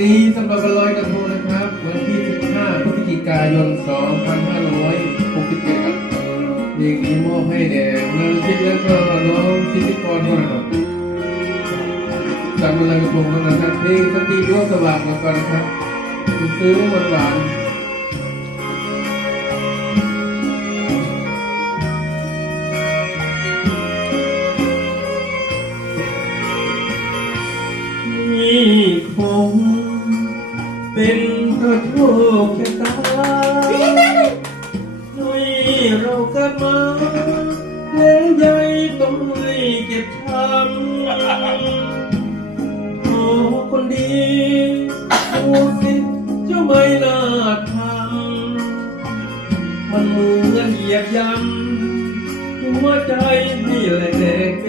นี้สำหรับวันลอยกระทงนะครับ วันที่ 15 พฤศจิกายน 2567ครับเพลงนี้มอบให้แด่นรชิตและก็น้องชิติกรด้วยนะครับจำวันลอยกระทงแล้วนะครับเพลงสติร่วมสว่างมาก่อนนะครับซื้อหวานหวานนี่คง เป็นเพราะโชคชะตาด้วยเราเกิดมาแล้วยายต้องให้เจ็บช้ำขอคนดีดูสิเจ้าไม่น่าทำมันเหมือนเหยียบย่ำหัวใจให้แหลก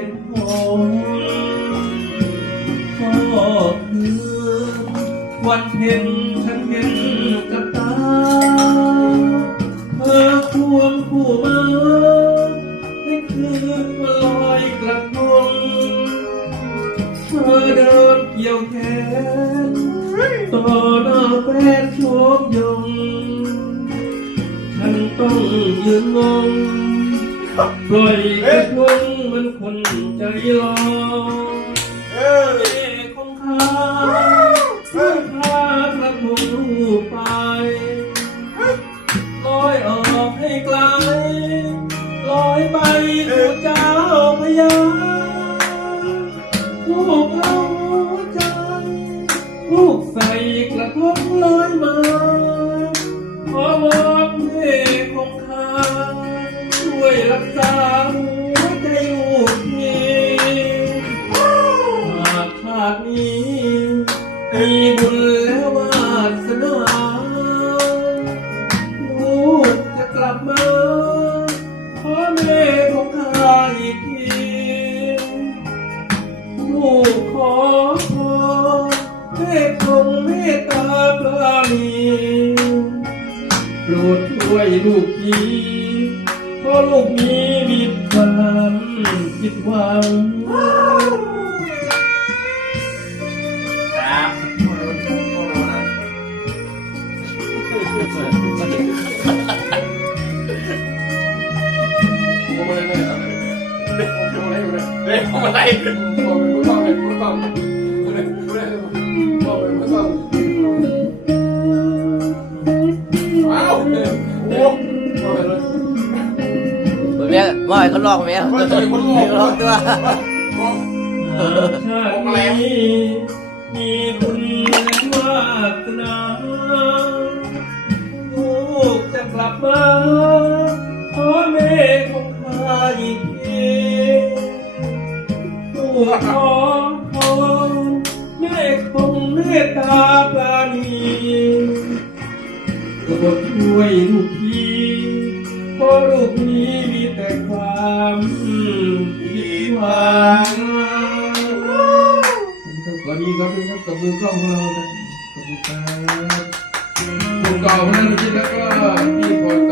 เพ็ญฉันเห็นกับตา เธอควงคู่มาในคืนวันลอยกระทงเธอเดินเกี่ยวแขนต่อหน้าแฟนโชมยง ฉันต้องยืนงงปล่อยกระทงเหมันคนใจลอยเอ่ของข้า ลูกใส่กระทงลอยมาขอวอนให้ของข้าช่วยรักษาหัวใจลูกนี้หากชาตินี้มีบุญ รดช่วยลูกทีเพราะลูกนี้มีความผิดหวังครับผมไม่ได้ทำอะไรผมไม่ได้อยู่เลยเล่นของอะไรผมเป็นผู้ต้องเป็นผู้ต้องผมเป็นผู้ได้ผมเป็นผู้ต้อง ว่าให้เขาลอกเมียลอกตัวชาตินี้มีบุญและวาสนาลูกจะกลับมาขอแม่ของข้าอีกทีลูกขอพรแม่คงเมตตาปราณีโปรดช่วยลูกที เพราะลูกนี้มีแต่ความผิดหวังสวัสดีครับทุกท่านกับมือกล้องของเราครับขอบคุณครับผมเก่าพนันชิตแล้วก็พี่พล